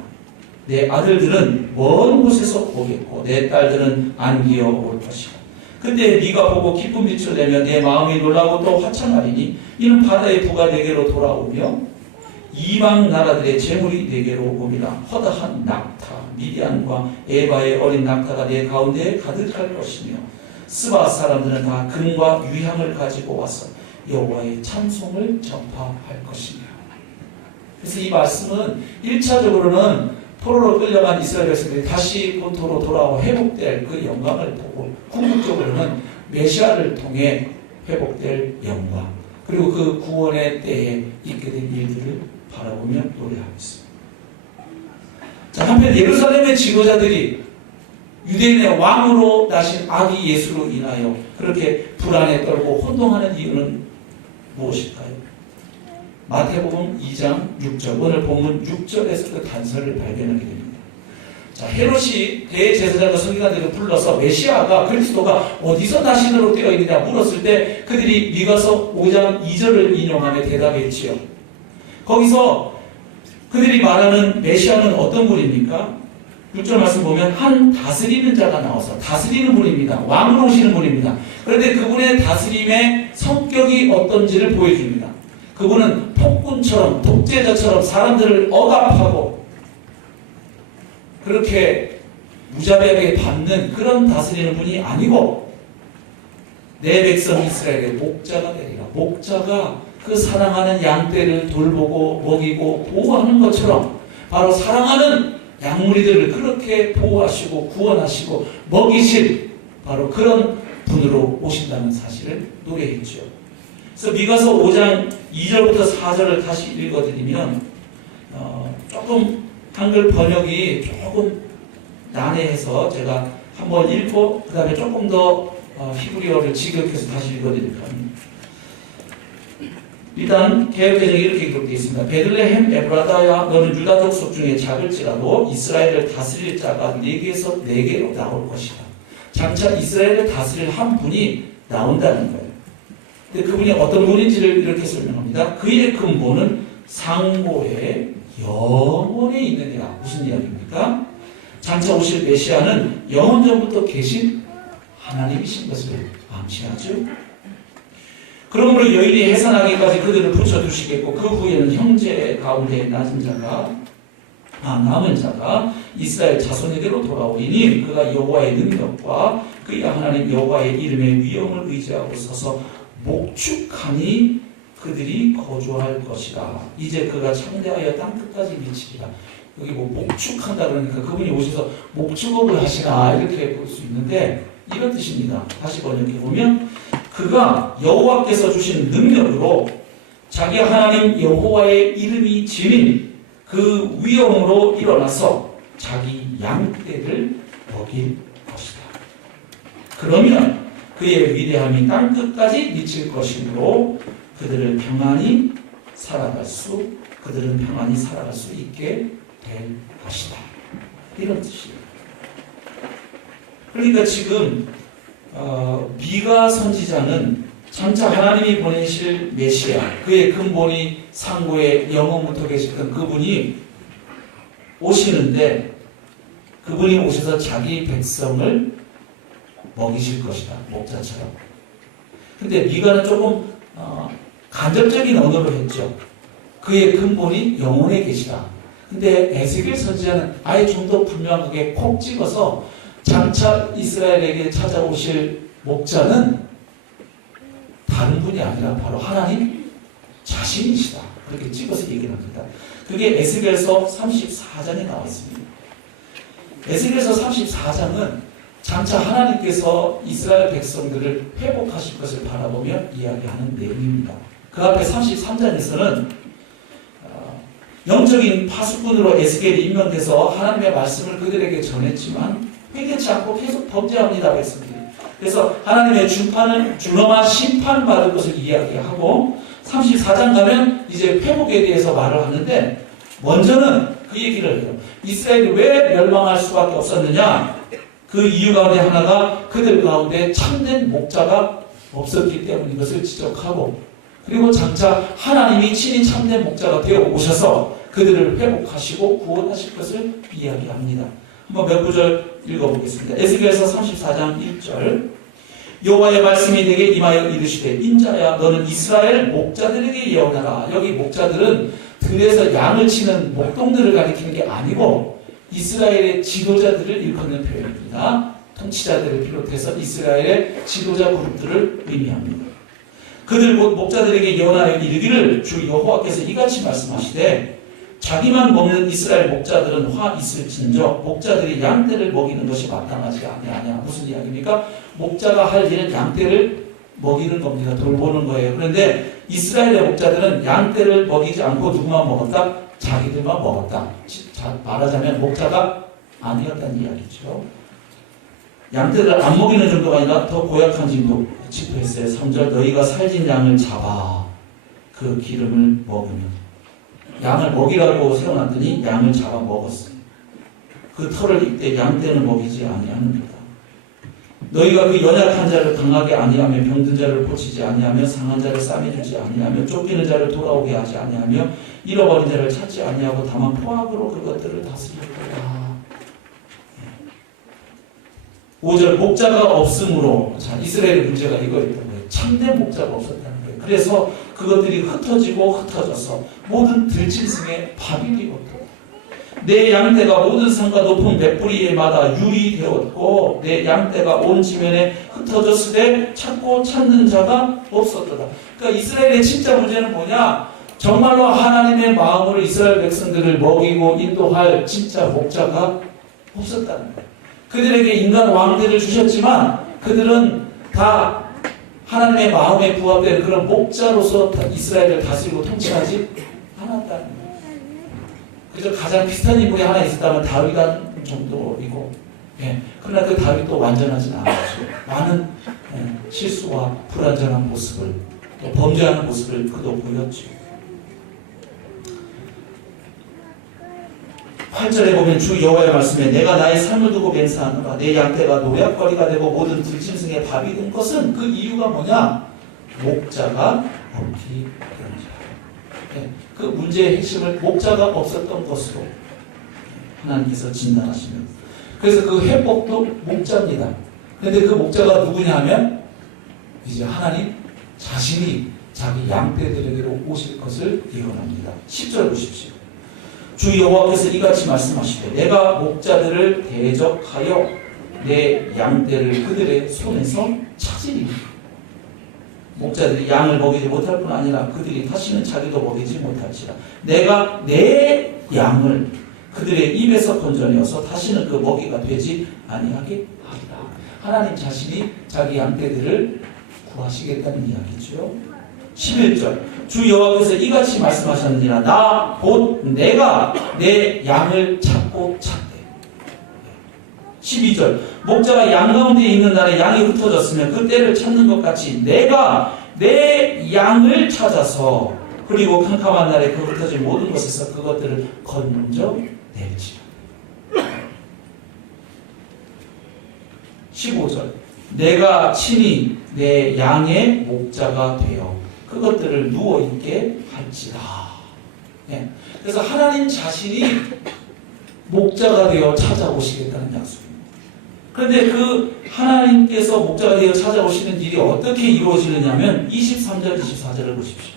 내 아들들은 먼 곳에서 오겠고 내 딸들은 안기어 올 것이라. 그때 네가 보고 기쁜 빛을 내며 내 마음이 놀라고 또 화창하리니 이는 바다의 부가 내게로 돌아오며 이방 나라들의 재물이 내게로 오리라. 허다한 낙타 미디안과 에바의 어린 낙타가 내 가운데에 가득할 것이며 스바 사람들은 다 금과 유향을 가지고 와서 여호와의 찬송을 전파할 것이며. 그래서 이 말씀은 1차적으로는 포로로 끌려간 이스라엘 백성들이 다시 본토로 돌아와 회복될 그 영광을 보고 궁극적으로는 메시아를 통해 회복될 영광 그리고 그 구원의 때에 있게 된 일들을 바라보며 노래하고 있습니다. 자, 한편 예루살렘의 지도자들이 유대인의 왕으로 나신 아기 예수로 인하여 그렇게 불안에 떨고 혼동하는 이유는 무엇일까요? 마태복음 2장 6절 오늘 본문 6절에서 그 단서를 발견하게 됩니다. 자, 헤롯이 대제사장과 서기관들을 불러서 메시아가 그리스도가 어디서 나신으로 되어 있느냐 물었을 때 그들이 미가서 5장 2절을 인용하며 대답했지요. 거기서 그들이 말하는 메시아는 어떤 분입니까? 6절 말씀 보면 한 다스리는 자가 나와서 다스리는 분입니다. 왕으로 오시는 분입니다. 그런데 그분의 다스림의 성격이 어떤지를 보여줍니다. 그분은 폭군처럼 독재자처럼 사람들을 억압하고 그렇게 무자비하게 받는 그런 다스리는 분이 아니고 내 백성 이스라엘의 목자가 되리라. 목자가 그 사랑하는 양떼를 돌보고 먹이고 보호하는 것처럼 바로 사랑하는 양무리들을 그렇게 보호하시고 구원하시고 먹이실 바로 그런 분으로 오신다는 사실을 노래했죠. 그래서 미가서 5장 2절부터 4절을 다시 읽어드리면 조금 한글 번역이 조금 난해해서 제가 한번 읽고 그 다음에 조금 더 히브리어를 직역해서 다시 읽어드릴까 합니다. 일단 개역개정이 이렇게 기록되어 있습니다. 베들레헴 에브라다야 너는 유다 족속 중에 작을지라도 이스라엘을 다스릴 자가 네개에서 네개로 나올 것이다. 장차 이스라엘을 다스릴 한 분이 나온다는 거예요. 근데 그분이 어떤 분인지를 이렇게 설명합니다. 그의 근본은 상고에 영원에 있느니라. 무슨 이야기입니까? 장차 오실 메시아는 영원전부터 계신 하나님이신 것을 암시하죠. 그러므로 여인이 해산하기까지 그들을 붙여두시겠고 그 후에는 형제 가운데 남은 자가 이스라엘 자손에게로 돌아오리니 그가 여호와의 능력과 그의 하나님 여호와의 이름의 위엄을 의지하고 서서 목축하니 그들이 거주할 것이다. 이제 그가 창대하여 땅끝까지 미치리라. 여기 뭐 목축한다 그러니까 그분이 오셔서 목축업을 하시나 이렇게 볼 수 있는데 이런 뜻입니다. 다시 번역해 보면 그가 여호와께서 주신 능력으로 자기 하나님 여호와의 이름이 지닌 그 위엄으로 일어나서 자기 양떼를 먹일 것이다. 그러면 그의 위대함이 땅끝까지 미칠 것이므로 그들은 평안히 살아갈 수 있게 될 것이다. 이런 뜻이에요. 그러니까 지금 미가 선지자는 장차 하나님이 보내실 메시아, 그의 근본이 상고에 영원부터 계시던 그분이 오시는데 그분이 오셔서 자기 백성을 먹이실 것이다. 목자처럼. 근데 미가는 조금 간접적인 언어로 했죠. 그의 근본이 영혼에 계시다. 근데 에스겔 선지자는 아예 좀 더 분명하게 콕 찍어서 장차 이스라엘에게 찾아오실 목자는 다른 분이 아니라 바로 하나님 자신이시다. 그렇게 찍어서 얘기를 합니다. 그게 에스겔서 34장에 나와 있습니다. 에스겔서 34장은 장차 하나님께서 이스라엘 백성들을 회복하실 것을 바라보며 이야기하는 내용입니다. 그 앞에 33장에서는 영적인 파수꾼으로 에스겔이 임명돼서 하나님의 말씀을 그들에게 전했지만 회개치 않고 계속 범죄합니다. 백성들이. 그래서 하나님의 준엄한 심판 받을 것을 이야기하고 34장 가면 이제 회복에 대해서 말을 하는데 먼저는 그 얘기를 해요. 이스라엘이 왜 멸망할 수밖에 없었느냐? 그 이유 가운데 하나가 그들 가운데 참된 목자가 없었기 때문인 것을 지적하고 그리고 장차 하나님이 친히 참된 목자가 되어 오셔서 그들을 회복하시고 구원하실 것을 이야기합니다. 한번 몇 구절 읽어보겠습니다. 에스겔서 34장 1절 여호와의 말씀이 내게 임하여 이르시되 인자야 너는 이스라엘 목자들에게 예언하라. 여기 목자들은 들에서 양을 치는 목동들을 가리키는 게 아니고 이스라엘의 지도자들을 일컫는 표현입니다. 통치자들을 비롯해서 이스라엘의 지도자 그룹들을 의미합니다. 그들 곧 목자들에게 예언하여 이르기를 주 여호와께서 이같이 말씀하시되 자기만 먹는 이스라엘 목자들은 화 있을진저 목자들이 양떼를 먹이는 것이 마땅하지 아니하냐. 무슨 이야기입니까? 목자가 할 일은 양떼를 먹이는 겁니다. 돌보는 거예요. 그런데 이스라엘의 목자들은 양떼를 먹이지 않고 누구만 먹었다? 자기들만 먹었다. 말하자면 목자가 아니었다는 이야기죠. 양떼를 안 먹이는 정도가 아니라 더 고약한 징도 짚어했어요. 3절 너희가 살진 양을 잡아 그 기름을 먹으면 양을 먹이라고 세워놨더니 양을 잡아 먹었어요. 그 털을 입되 양떼는 먹이지 아니하는 거다. 너희가 그 연약한 자를 강하게 아니하며 병든 자를 고치지 아니하며 상한 자를 싸매주지 아니하며 쫓기는 자를 돌아오게 하지 아니하며 잃어버린 자를 찾지 아니하고 다만 포악으로 그것들을 다스릴 거다. 5절 목자가 없으므로 자 이스라엘의 문제가 이거였던 거예요. 참된 목자가 없었다는 거예요. 그래서 그것들이 흩어져서 모든 들짐승의 밥이 되었고 내 양떼가 모든 산과 높은 맷뿌리에마다 유리 되었고 내 양떼가 온 지면에 흩어졌으되 찾고 찾는 자가 없었더라. 그러니까 이스라엘의 진짜 문제는 뭐냐? 정말로 하나님의 마음으로 이스라엘 백성들을 먹이고 인도할 진짜 목자가 없었다는 거예요. 그들에게 인간 왕들을 주셨지만 그들은 다 하나님의 마음에 부합된 그런 목자로서 이스라엘을 다스리고 통치하지 않았다는 거예요. 그래서 가장 비슷한 인물이 하나 있었다면 다윗 정도이고, 그러나 그 다윗도 완전하지는 않았죠. 많은 실수와 불완전한 모습을 또 범죄하는 모습을 그도 보였죠. 8절에 보면 주 여호와의 말씀에 내가 나의 삶을 두고 맹세하노라. 내 양떼가 노략거리가 되고 모든 들짐승의 밥이 된 것은 그 이유가 뭐냐? 목자가 없기 때문이다. 그 문제의 핵심을 목자가 없었던 것으로 하나님께서 진단하시면 그래서 그 회복도 목자입니다. 그런데 그 목자가 누구냐 하면 이제 하나님 자신이 자기 양떼들에게로 오실 것을 예언합니다. 10절 보십시오. 주 여호와께서 이같이 말씀하시되 내가 목자들을 대적하여 내 양떼를 그들의 손에서 찾으리니 목자들이 양을 먹이지 못할 뿐 아니라 그들이 다시는 자기도 먹이지 못할지라. 내가 내 양을 그들의 입에서 건져내어서 다시는 그 먹이가 되지 아니하게 하리라. 하나님 자신이 자기 양떼들을 구하시겠다는 이야기죠. 11절 주 여호와께서 이같이 말씀하셨느니라. 나 곧 내가 내 양을 찾고 찾되. 12절 목자가 양 가운데 있는 날에 양이 흩어졌으면 그 때를 찾는 것 같이 내가 내 양을 찾아서 그리고 캄캄한 날에 그 흩어진 모든 곳에서 그것들을 건져낼지라. 15절 내가 친히 내 양의 목자가 되어 그것들을 누워있게 할지라. 예. 그래서 하나님 자신이 목자가 되어 찾아오시겠다는 약속입니다. 그런데 그 하나님께서 목자가 되어 찾아오시는 일이 어떻게 이루어지느냐면 23절, 24절을 보십시오.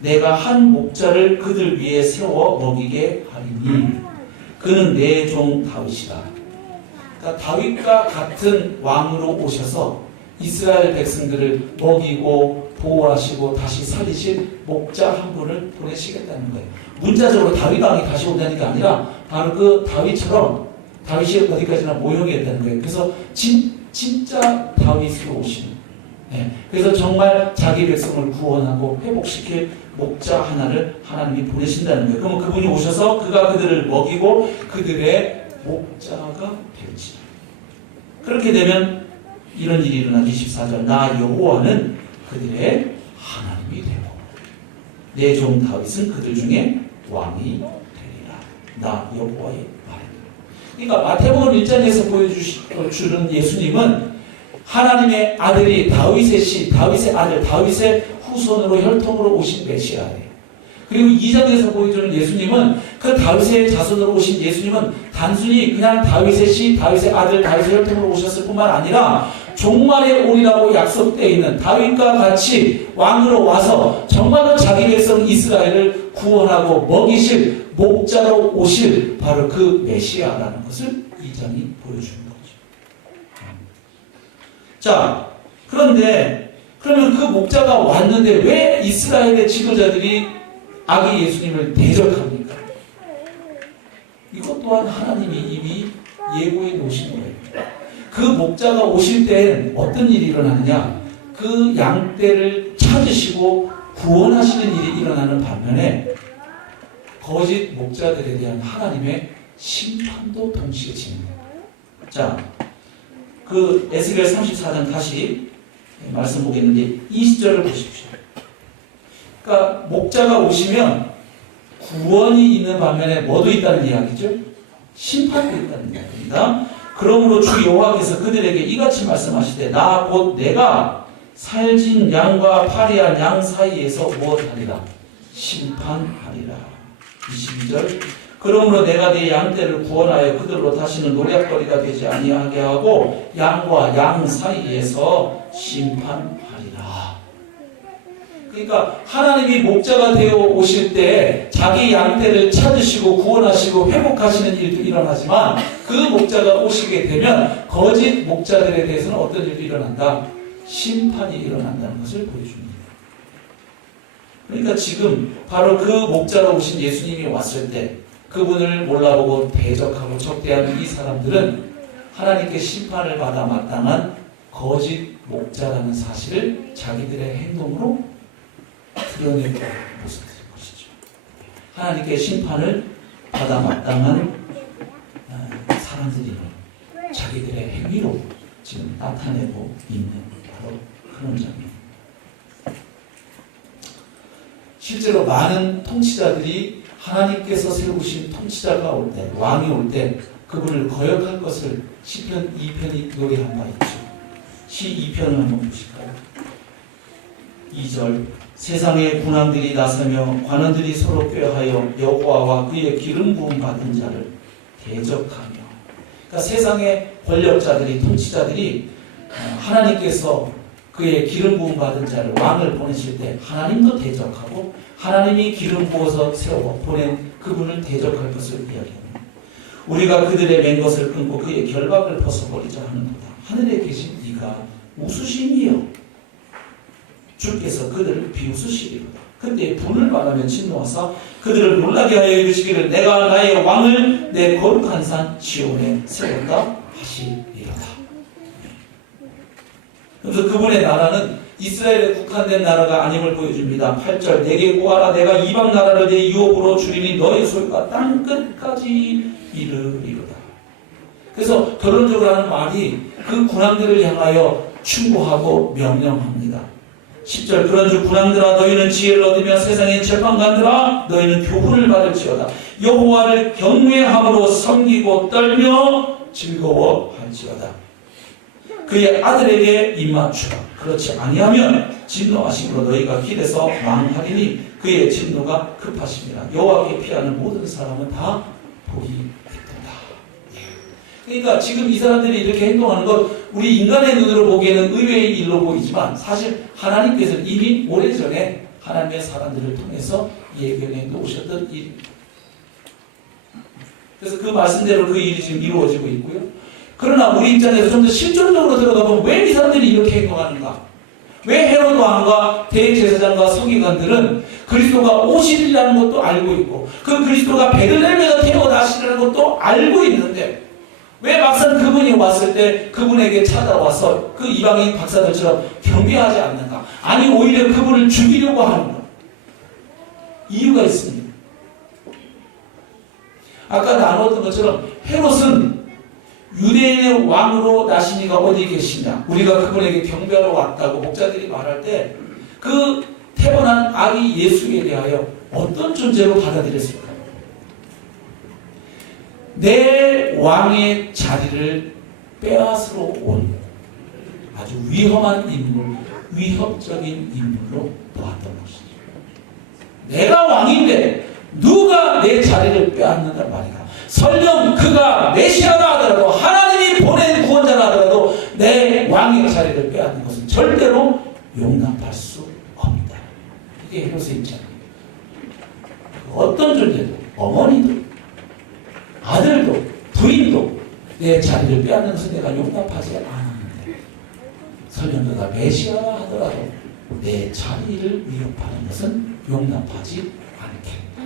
내가 한 목자를 그들 위에 세워 먹이게 하리니 그는 내 종 다윗이다. 그러니까 다윗과 같은 왕으로 오셔서 이스라엘 백성들을 먹이고 보호하시고 다시 살리실 목자 한 분을 보내시겠다는 거예요. 문자적으로 다윗 왕이 다시 온다는 게 아니라 바로 그 다윗처럼 다윗이 어디까지나 모형이었다는 거예요. 그래서 진짜 다윗으로 오시는. 네. 그래서 정말 자기 백성을 구원하고 회복시킬 목자 하나를 하나님이 보내신다는 거예요. 그러면 그분이 오셔서 그가 그들을 먹이고 그들의 목자가 될지. 그렇게 되면 이런 일이 일어나죠. 24절 나 여호와는 그들의 하나님이 되고 내 종 다윗은 그들 중에 왕이 되리라. 나 여호와의 말입니다. 그러니까 마태복음 1장에서 보여주는 예수님은 하나님의 아들이 다윗의 씨, 다윗의 아들, 다윗의 후손으로 혈통으로 오신 메시아예요. 그리고 2장에서 보여주는 예수님은 그 다윗의 자손으로 오신 예수님은 단순히 그냥 다윗의 씨, 다윗의 아들, 다윗의 혈통으로 오셨을 뿐만 아니라 종말에 오리라고 약속되어 있는 다윗과 같이 왕으로 와서 정말로 자기 백성 이스라엘을 구원하고 먹이실 목자로 오실 바로 그 메시아라는 것을 2장이 보여주는 거죠. 자, 그런데 그러면 그 목자가 왔는데 왜 이스라엘의 지도자들이 아기 예수님을 대적합니까? 이것 또한 하나님이 이미 예고해 놓으신 거예요. 그 목자가 오실 때는 어떤 일이 일어나느냐? 그 양떼를 찾으시고 구원하시는 일이 일어나는 반면에 거짓 목자들에 대한 하나님의 심판도 동시에 진행됩니다. 자, 그 에스겔 34장 다시 말씀 보겠는데 20절을 보십시오. 그러니까 목자가 오시면 구원이 있는 반면에 뭐도 있다는 이야기죠? 심판도 있다는 이야기입니다. 그러므로 주 여호와께서 그들에게 이같이 말씀하시되 나 곧 내가 살진 양과 파리한 양 사이에서 무엇하리라? 심판하리라. 22절 그러므로 내가 네 양떼를 구원하여 그들로 다시는 노략거리가 되지 아니하게 하고 양과 양 사이에서 심판하리라. 그러니까 하나님이 목자가 되어 오실 때 자기 양떼를 찾으시고 구원하시고 회복하시는 일도 일어나지만 그 목자가 오시게 되면 거짓 목자들에 대해서는 어떤 일도 일어난다? 심판이 일어난다는 것을 보여줍니다. 그러니까 지금 바로 그 목자로 오신 예수님이 왔을 때 그분을 몰라보고 대적하고 적대하는 이 사람들은 하나님께 심판을 받아 마땅한 거짓 목자라는 사실을 자기들의 행동으로 드러내고 모습들인 것이죠. 하나님께 심판을 받아 마땅한 사람들이 자기들의 행위로 지금 나타내고 있는 바로 그런 점입니다. 실제로 많은 통치자들이 하나님께서 세우신 통치자가 올 때, 왕이 올 때 그분을 거역할 것을 시편 2편이 노래한 바 있죠. 시 2편을 한번 보실까요? 2절 세상의 군왕들이 나서며 관원들이 서로 꾀하여 여호와와 그의 기름 부음 받은 자를 대적하며. 그러니까 세상의 권력자들이 통치자들이 하나님께서 그의 기름 부음 받은 자를 왕을 보내실 때 하나님도 대적하고 하나님이 기름 부어서 세워 보낸 그분을 대적할 것을 이야기합니다. 우리가 그들의 맨 것을 끊고 그의 결박을 벗어버리자 하는도다. 하늘에 계신 이가 웃으심이여 주께서 그들을 비웃으시리로다. 그때 분을 말하며 진노하사 그들을 놀라게 하여 이르시기를 내가 나의 왕을 내 거룩한 산 지온에 세웠다 하시리로다. 그래서 그분의 나라는 이스라엘에 국한된 나라가 아님을 보여줍니다. 8절 내게 구하라 내가 이방 나라를 내 유업으로 주리니 너의 소유가 땅 끝까지 이르리로다. 그래서 결론적으로 하는 말이 그 군왕들을 향하여 충고하고 명령합니다. 10절 그런즉 군왕들아 너희는 지혜를 얻으며 세상의 재판관들아 너희는 교훈을 받을지어다. 여호와를 경외함으로 섬기고 떨며 즐거워할지어다. 그의 아들에게 입맞추라. 그렇지 아니하면 진노하심으로 너희가 길에서 망하리니 그의 진노가 급하십니다. 여호와께 피하는 모든 사람은 다 복이 있다. 그러니까 지금 이 사람들이 이렇게 행동하는 것 우리 인간의 눈으로 보기에는 의외의 일로 보이지만 사실 하나님께서는 이미 오래전에 하나님의 사람들을 통해서 예견해 놓으셨던 일입니다. 그래서 그 말씀대로 그 일이 지금 이루어지고 있고요. 그러나 우리 입장에서 좀 더 실존적으로 들어가 보면 왜 이 사람들이 이렇게 행동하는가? 왜 헤롯 왕과 대제사장과 서기관들은 그리스도가 오시리라는 것도 알고 있고 그 그리스도가 베들레헴에서 태어나시라는 것도 알고 있는데 왜 막상 그분이 왔을 때 그분에게 찾아와서 그 이방인 박사들처럼 경배하지 않는가? 아니 오히려 그분을 죽이려고 하는가? 이유가 있습니다. 아까 나눴던 것처럼 헤롯은 유대인의 왕으로 나시니가 어디 계시냐? 우리가 그분에게 경배하러 왔다고 목자들이 말할 때 그 태어난 아기 예수에 대하여 어떤 존재로 받아들였을까? 내 왕의 자리를 빼앗으러 온 아주 위험한 인물, 위협적인 인물로 보았던 것이죠. 내가 왕인데 누가 내 자리를 빼앗는단 말이야. 설령 그가 메시아라 하더라도 하나님이 보낸 구원자라 하더라도 내 왕의 자리를 빼앗는 것은 절대로 용납할 수 없다. 이게 헤롯의 입장입니다. 어떤 존재도 어머니도 아들도 부인도 내 자리를 빼앗는 것은 내가 용납하지 않는데 설령 그가 메시아라 하더라도 내 자리를 위협하는 것은 용납하지 않겠다.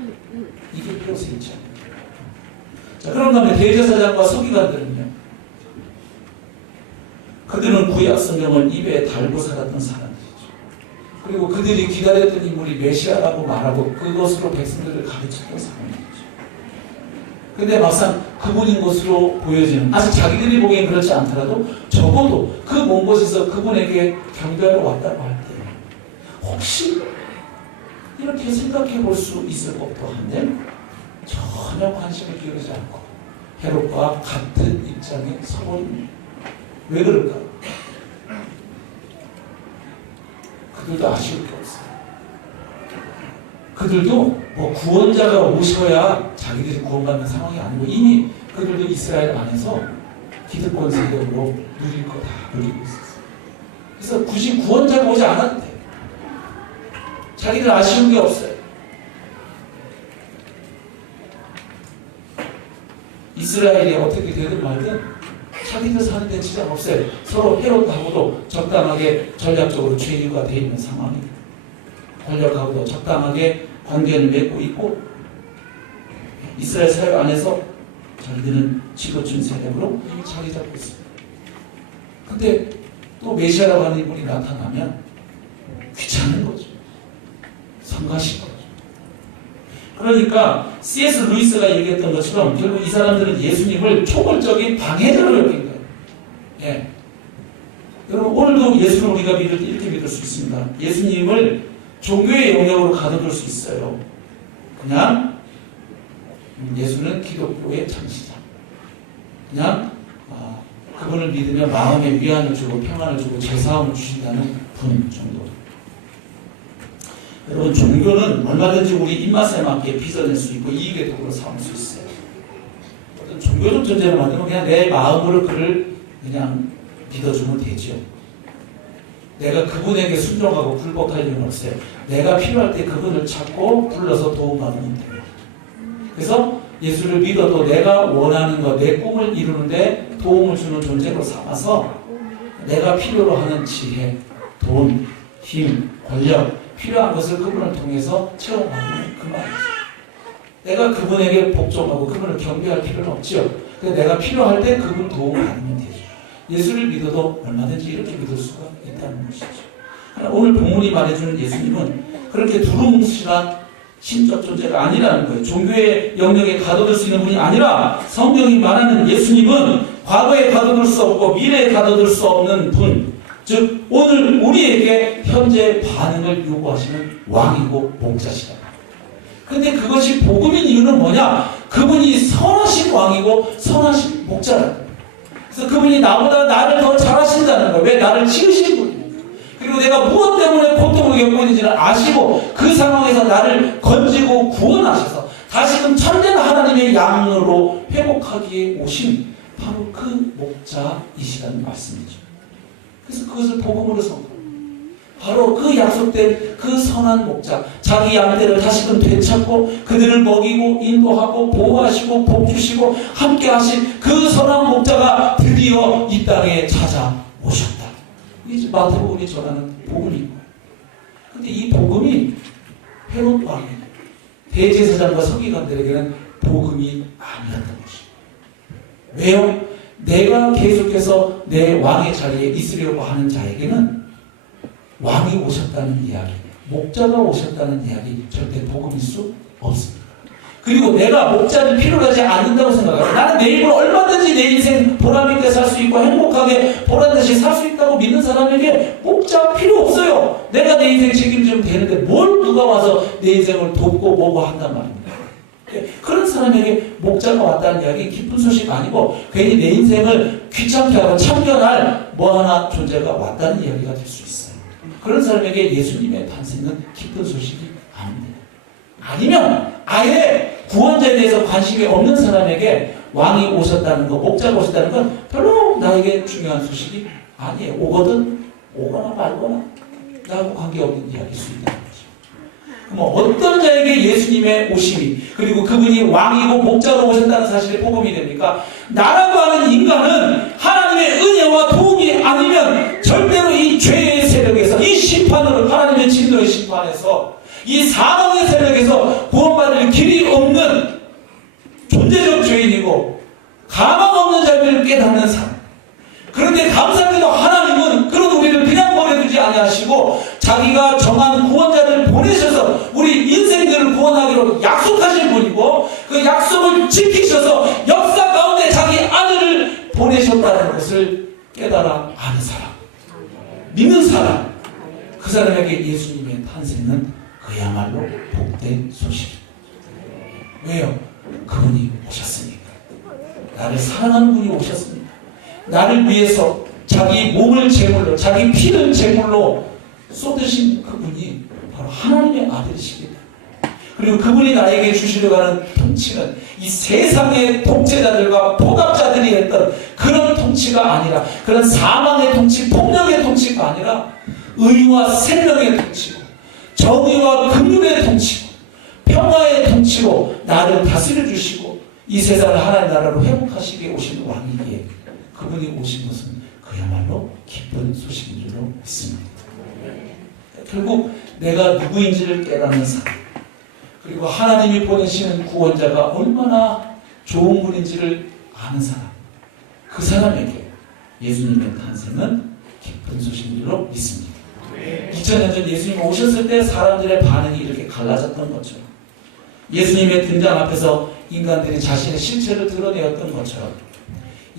이게 헤롯의 입장입니다. 자, 그런 다음에 대제사장과 서기관들은요. 그들은 구약 성경을 입에 달고 살았던 사람들이죠. 그리고 그들이 기다렸던 인물이 메시아라고 말하고 그것으로 백성들을 가르쳤던 사람들이죠. 근데 막상 그분인 것으로 보여지는 아직 자기들이 보기엔 그렇지 않더라도 적어도 그 먼 곳에서 그분에게 경배하러 왔다고 할 때 혹시 이렇게 생각해 볼 수 있을 법도 한데 전혀 관심을 기울이지 않고 헤롯과 같은 입장에 서버립니다. 왜 그럴까? 그들도 아쉬울 게 없어요. 그들도 뭐 구원자가 오셔야 자기들이 구원받는 상황이 아니고 이미 그들도 이스라엘 안에서 기득권 세력으로 누릴 거 다 누리고 있었어요. 그래서 굳이 구원자가 오지 않아도 돼요. 자기들 아쉬운 게 없어요. 이스라엘이 어떻게 되든 말든 자기들 사는 데 지장 없어요. 서로 헤롯하고도 적당하게 전략적으로 최유가 되어 있는 상황입니다. 권력하고도 적당하게 관계를 맺고 있고 이스라엘 사회 안에서 자기들은 지도층 세력으로 이미 자리 잡고 있습니다. 근데 또 메시아라고 하는 인물이 나타나면 귀찮은 거죠. 성가신 거죠. 그러니까 C.S. 루이스가 얘기했던 것처럼 결국 이 사람들은 예수님을 초월적인 방해자로 여긴 거예요. 예. 여러분 오늘도 예수를 우리가 믿을 때 이렇게 믿을 수 있습니다. 예수님을 종교의 영역으로 가둬둘 수 있어요. 그냥 예수는 기독교의 창시자. 그냥 그분을 믿으면 마음에 위안을 주고 평안을 주고 제사함을 주신다는 분 정도. 여러분 종교는 얼마든지 우리 입맛에 맞게 빚어낼 수 있고 이익의 도구로 삼을 수 있어요. 어떤 종교적 존재를 만들면 그냥 내 마음으로 그를 그냥 믿어주면 되죠. 내가 그분에게 순종하고 굴복할 이유는 없어요. 내가 필요할 때 그분을 찾고 불러서 도움받으면 돼요. 그래서 예수를 믿어도 내가 원하는 것, 내 꿈을 이루는데 도움을 주는 존재로 삼아서 내가 필요로 하는 지혜, 돈, 힘, 권력 필요한 것을 그분을 통해서 체험하는 그 말이죠. 내가 그분에게 복종하고 그분을 경배할 필요는 없죠. 근데 내가 필요할 때 그분 도움을 받으면 되죠. 예수를 믿어도 얼마든지 이렇게 믿을 수가 있다는 것이죠. 오늘 본문이 말해주는 예수님은 그렇게 두루뭉실한 신적 존재가 아니라는 거예요. 종교의 영역에 가둬둘 수 있는 분이 아니라 성경이 말하는 예수님은 과거에 가둬둘 수 없고 미래에 가둬둘 수 없는 분, 즉 오늘 우리에게 현재 반응을 요구하시는 왕이고 목자시다. 근데 그것이 복음인 이유는 뭐냐? 그분이 선하신 왕이고 선하신 목자라. 그래서 그분이 나보다 나를 더 잘하신다는 거예요. 왜? 나를 지으신 분이니까. 그리고 내가 무엇 때문에 고통을 겪고 있는지를 아시고 그 상황에서 나를 건지고 구원하셔서 다시금 참된 하나님의 양으로 회복하기에 오신 바로 그 목자이시라는 말씀이죠. 그래서 그것을 복음으로 선포합니다. 바로 그 약속된 그 선한 목자, 자기 양떼를 다시금 되찾고 그들을 먹이고 인도하고 보호하시고 복주시고 함께 하신 그 선한 목자가 드디어 이 땅에 찾아오셨다. 이 마태복음이 전하는 복음인 거예요. 근데 이 복음이 헤롯 왕이 대제사장과 서기관들에게는 복음이 아니었던 것입니다. 왜요? 내가 계속해서 내 왕의 자리에 있으려고 하는 자에게는 왕이 오셨다는 이야기, 목자가 오셨다는 이야기 절대 복음일 수 없습니다. 그리고 내가 목자를 필요로 하지 않는다고 생각해요. 나는 내 입으로 얼마든지 내 인생 보람있게 살 수 있고 행복하게 보란듯이 살 수 있다고 믿는 사람에게 목자 필요 없어요. 내가 내 인생 책임지면 되는데 뭘 누가 와서 내 인생을 돕고 뭐고 한단 말입니다. 그런 사람에게 목자가 왔다는 이야기 기쁜 소식 아니고 괜히 내 인생을 귀찮게 하고 참견할 뭐 하나 존재가 왔다는 이야기가 될 수 있어요. 그런 사람에게 예수님의 탄생은 기쁜 소식이 아닙니다. 아니면 아예 구원자에 대해서 관심이 없는 사람에게 왕이 오셨다는 거, 목자가 오셨다는 건 별로 나에게 중요한 소식이 아니에요. 오거든 오거나 말거나 나하고 관계없는 이야기일 수 있다는 거죠. 그럼 어떤 자에게 예수님의 오심이 그리고 그분이 왕이고 목자로 오셨다는 사실이 복음이 됩니까? 나라고 하는 인간은 하나님의 은혜와 도움이 아니면 절대로 이 죄의 세력에서 이 심판으로 하나님의 진노의 심판에서 이 사망의 세력에서 구원받을 길이 없는 존재적 죄인이고 가망 없는 자를 깨닫는 삶. 그런데 감사하게도 하나님은 그런 우리를 그냥 버려두지 아니하시고 자기가 정한 구원자를 보내셔서 우리 인생들을 구원하기로 약속하신 분이고 그 약속을 지키셔서 역사 가운데 자기 아들을 보내셨다는 것을 깨달아 아는 사람, 믿는 사람, 그 사람에게 예수님의 탄생은 그야말로 복된 소식입니다. 왜요? 그분이 오셨으니까. 나를 사랑하는 분이 오셨습니다. 나를 위해서 자기 몸을 제물로, 자기 피를 제물로 쏟으신 그분이 바로 하나님의 아들이십니다. 그리고 그분이 나에게 주시려고 하는 통치는 이 세상의 통치자들과 포갑자들이 했던 그런 통치가 아니라 그런 사망의 통치, 폭력의 통치가 아니라 의와 생명의 통치고 정의와 긍휼의 통치고 평화의 통치로 나를 다스려 주시고 이 세상을 하나님의 나라로 회복하시기에 오신 왕이기에 그분이 오신 것은 그야말로 기쁜 소식인 줄로 믿습니다. 결국 내가 누구인지를 깨닫는 사람 그리고 하나님이 보내시는 구원자가 얼마나 좋은 분인지를 아는 사람 그 사람에게 예수님의 탄생은 기쁜 소식인 줄로 믿습니다. 2000년 전 예수님 오셨을 때 사람들의 반응이 이렇게 갈라졌던 것처럼 예수님의 등장 앞에서 인간들이 자신의 실체를 드러내었던 것처럼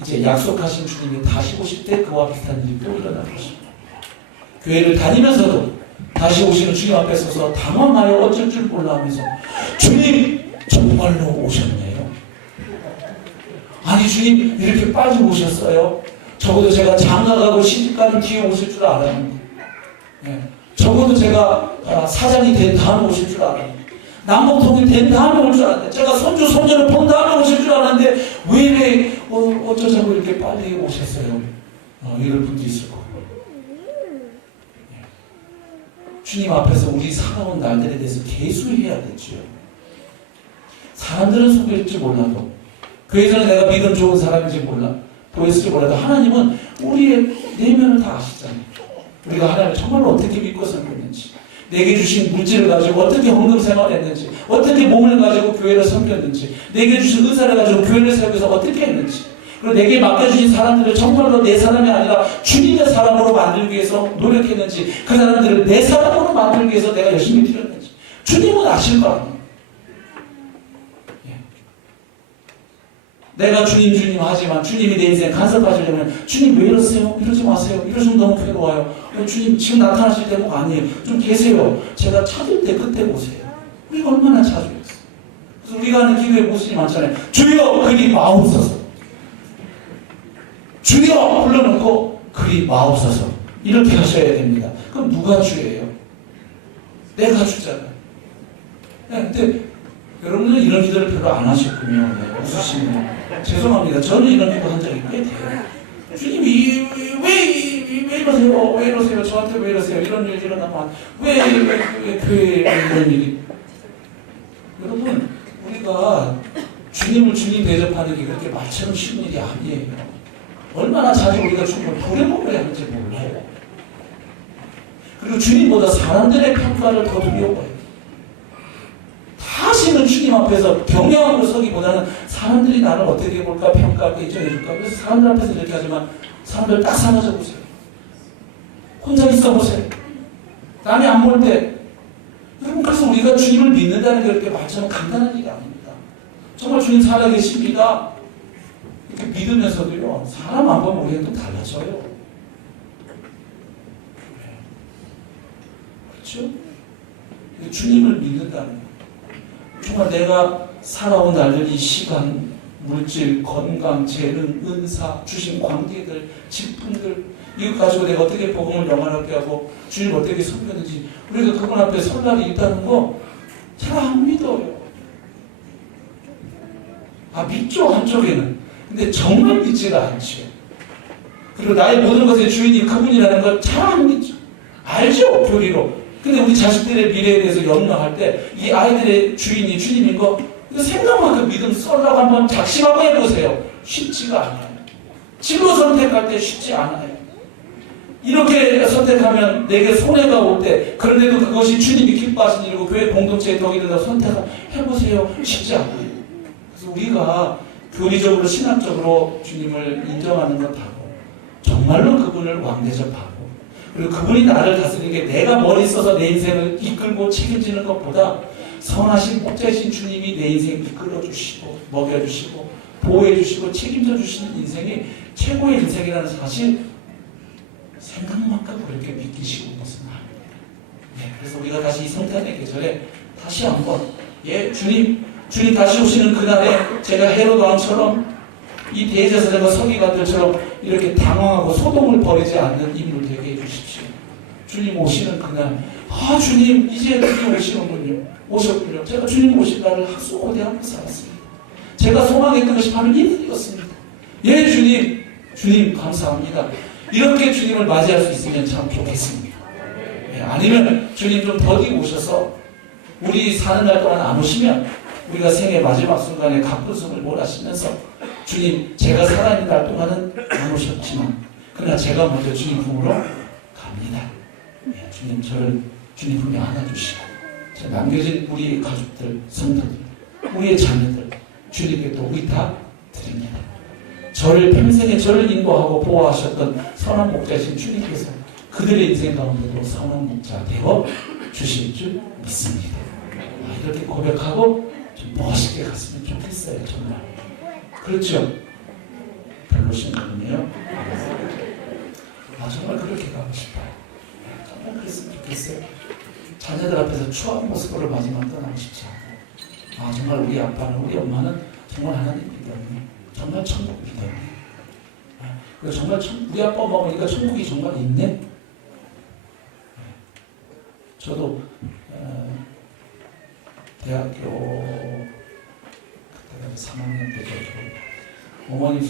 이제 약속하신 주님이 다시 오실 때 그와 비슷한 일이 또 일어날 것입니다. 교회를 다니면서도 다시 오시는 주님 앞에 서서 당황하여 어쩔 줄 몰라 하면서 주님 정말로 오셨네요. 아니 주님 이렇게 빨리 오셨어요. 적어도 제가 장가가고 시집가는 뒤에 오실 줄 알았는데 적어도 제가 사장이 된 다음에 오실 줄 알았는데 남북통일 된 다음에 올 줄 알았는데 제가 손주 손녀를 본 다음에 오실 줄 알았는데 왜 이래 어쩌자고 이렇게 빨리 오셨어요. 이럴 분도 있을 거고 주님 앞에서 우리 살아온 날들에 대해서 개수해야 되죠. 사람들은 속일지 몰라도 교회에서는 내가 믿음 좋은 사람인지 몰라 보였을지 몰라도 하나님은 우리의 내면을 다 아시잖아요. 우리가 하나님을 정말로 어떻게 믿고 섬겼는지 내게 주신 물질을 가지고 어떻게 헌금 생활했는지 어떻게 몸을 가지고 교회를 섬겼는지 내게 주신 의사를 가지고 교회를 세우면서 어떻게 했는지 그리고 내게 맡겨주신 사람들을 정말로 내 사람이 아니라 주님의 사람으로 만들기 위해서 노력했는지 그 사람들을 내 사람으로 만들기 위해서 내가 열심히 필요했는지 주님은 아실 거 아니에요. 내가 주님 하지만 주님이 내 인생에 간섭하시려면 주님 왜 이러세요? 이러지 마세요. 이러시면 너무 괴로워요. 주님 지금 나타나실 때가 아니에요. 좀 계세요. 제가 찾을 때 그때 오세요. 우리가 얼마나 자주 했어요. 그래서 우리가 하는 기도에 모습이 많잖아요. 주여 그리 마옵소서. 주여 불러놓고 그리 마옵소서 이렇게 하셔야 됩니다. 그럼 누가 주예요? 내가 주잖아요. 네, 근데 여러분들은 이런 기도를 별로 안 하셨군요. 네, 웃으시네요. 죄송합니다. 저는 이런 기도 한 적이 꽤 돼요. 주님이 왜 이러세요? 왜 이러세요? 저한테 왜 이러세요? 이런 일이 일어나면 왜 교회에 이런 일이. 여러분, 우리가 주님을 주님 대접하는 게 그렇게 말처럼 쉬운 일이 아니에요. 얼마나 자주 우리가 주님을 부려먹어야 하는지 몰라요. 그리고 주님보다 사람들의 평가를 더 두려워해요. 다시는 주님 앞에서 경영으로 서기보다는 사람들이 나를 어떻게 볼까 평가할까 인정해줄까. 그래서 사람들 앞에서 이렇게 하지만 사람들 딱 사라져 보세요. 혼자 있어 보세요. 남이 안 볼 때. 여러분, 그래서 우리가 주님을 믿는다는 게 그렇게 말처럼 간단한 일이 아닙니다. 정말 주님 살아계십니다. 이렇게 믿으면서도요, 사람 안 보면 우리는 또 달라져요. 그렇죠? 주님을 믿는다는 거. 정말 내가 살아온 날들 이 시간, 물질, 건강, 재능, 은사, 주신 관계들, 직분들 이것 가지고 내가 어떻게 복음을 영원하게 하고 주님 어떻게 섬겼는지 우리가 그분 앞에 설 날이 있다는 거 잘 안 믿어요. 아, 믿죠, 한쪽에는. 근데 정말 믿지가 않죠. 그리고 나의 모든 것의 주인이 그분이라는 걸 잘 안 믿죠. 알죠, 교리로. 근데 우리 자식들의 미래에 대해서 염려할 때 이 아이들의 주인이 주님인 거 생각만큼 믿음 썰라고 한번 작심하고 해보세요. 쉽지가 않아요. 진로 선택할 때 쉽지 않아요. 이렇게 선택하면 내게 손해가 올 때 그런데도 그것이 주님이 기뻐하시는 일이고 교회 공동체의 덕이 된다고 선택해보세요. 쉽지 않아요. 그래서 우리가 교리적으로 신학적으로 주님을 인정하는 것하고 정말로 그분을 왕대접하고 그리고 그분이 나를 다스리는 게 내가 머리 써서 내 인생을 이끌고 책임지는 것보다 선하신 목자이신 주님이 내 인생 이끌어주시고 먹여주시고 보호해주시고 책임져주시는 인생이 최고의 인생이라는 사실 생각만큼 그렇게 믿기시고 것은 아닙니다. 네, 그래서 우리가 다시 이 성탄의 계절에 다시 한번 주님 다시 오시는 그날에 제가 헤롯 왕처럼 이 대제사장과 서기관들처럼 이렇게 당황하고 소동을 벌이지 않는 인물 되게 해주십시오. 주님 오시는 그날, 아 주님 이제 드디어 오시는군요. 오셨군요. 제가 주님 오신 날을 학수고대하고 살았습니다. 제가 소망했던 것이 바로 이 일이었습니다. 예 주님 감사합니다. 이렇게 주님을 맞이할 수 있으면 참 좋겠습니다. 예, 아니면 주님 좀 더디 오셔서 우리 사는 날 동안 안 오시면 우리가 생애 마지막 순간에 가뿐숨을 몰아쉬면서 주님 제가 살아있는 날 동안은 안 오셨지만 그러나 제가 먼저 주님 품으로 갑니다. 예, 주님 품에 안아주시고 남겨진 우리 가족들, 성도들, 우리의 자녀들 주님께 또 의탁 드립니다. 저를 평생에 저를 인도하고 보호하셨던 선한 목자이신 주님께서 그들의 인생 가운데도 선한 목자 되어 주실 줄 믿습니다. 이렇게 고백하고 좀 멋있게 갔으면 좋겠어요. 정말. 그렇죠? 별로신 분이에요? 정말 그렇게 가고 싶어요. 정말 그랬으면 좋겠어요. 자녀들 앞에서 추한 모습으로 마지막 떠나고 싶지 않아요. 정말 우리 아빠는 우리 엄마는 정말 하나님 믿었네. 정말 천국 믿었네. 그리고 정말 우리 아빠 엄마 보니까 천국이 정말 있네. 저도 대학교 그때가 3학년 때죠. 어머님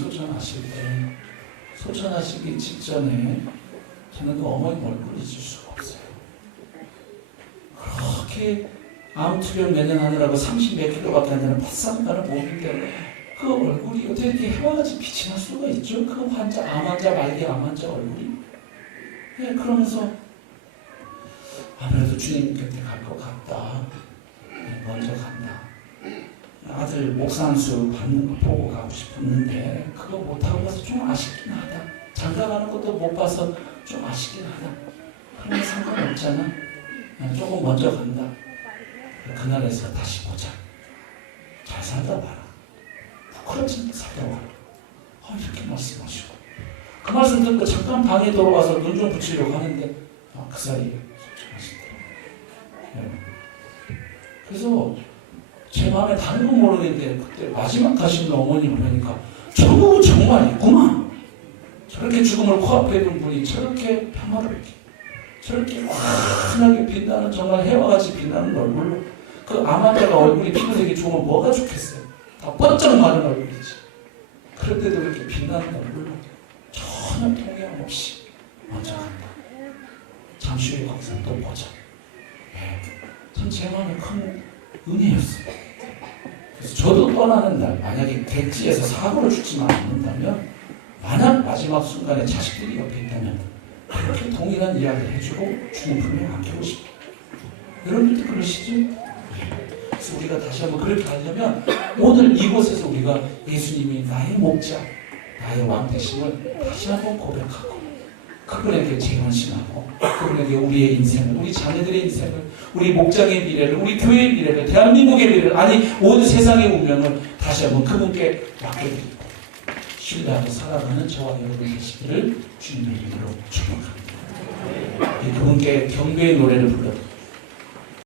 소천하시기 직전에 저는 그 어머님 얼굴을 잊을 수가 없어요. 그렇게 암투병 매년 하느라고 30몇 킬로밖에 안 되는 바싹 나는 몸인데 그 얼굴이 어떻게 이렇게 해와같이 빛이 날 수가 있죠? 그 암 환자 말기 암 환자 얼굴이. 네, 그러면서 아무래도 주님 곁에 갈 것 같다. 네, 먼저 간다. 아들 목산수 받는 거 보고 가고 싶었는데 그거 못하고 가서 좀 아쉽긴 하다. 장가 가는 것도 못 봐서 좀 아쉽긴 하다. 그러면 상관없잖아. 조금 먼저 간다. 그날에서 다시 보자. 잘 살다 봐라. 부끄럽지 살다 봐라. 이렇게 말씀하시고 그 말씀 듣고 잠깐 방에 들어가서 눈 좀 붙이려고 하는데 그 사이에 소천하시더라고요. 그래서 제 마음에 다른 건 모르겠는데 그때 마지막 가시는 어머님을 보니까 저거 정말 있구만. 저렇게 죽음을 코앞에 둔 분이 저렇게 평화롭게, 저렇게 환하게 빛나는, 정말 해와 같이 빛나는 얼굴로, 그 암 환자가 얼굴이 피부색이 좋으면 뭐가 좋겠어요? 다 번쩍 마른 얼굴이지. 그런데도 이렇게 빛나는 얼굴로 전혀 통역 없이 먼저 간다. 잠시 후에 거기서 또 보자. 참 제 마음에 큰 은혜였어요. 그래서 저도 떠나는 날, 만약에 객지에서 사고를 죽지만 않는다면, 만약 마지막 순간에 자식들이 옆에 있다면 그렇게 동일한 이야기를 해주고 주님 품에 안기고 싶어요. 여러분들도 그러시죠? 그래서 우리가 다시 한번 그렇게 하려면 오늘 이곳에서 우리가 예수님이 나의 목자, 나의 왕 되심을 다시 한번 고백하고 그분에게 재헌신하고 그분에게 우리의 인생을, 우리 자녀들의 인생을, 우리 목장의 미래를, 우리 교회의 미래를, 대한민국의 미래를, 아니 온 세상의 운명을 다시 한번 그분께 맡겨드리고 신뢰하고 살아가는 저와 여러분 되시기를 주님의 이름으로 축복합니다. 그분께 경배의 노래를 불러드립니다.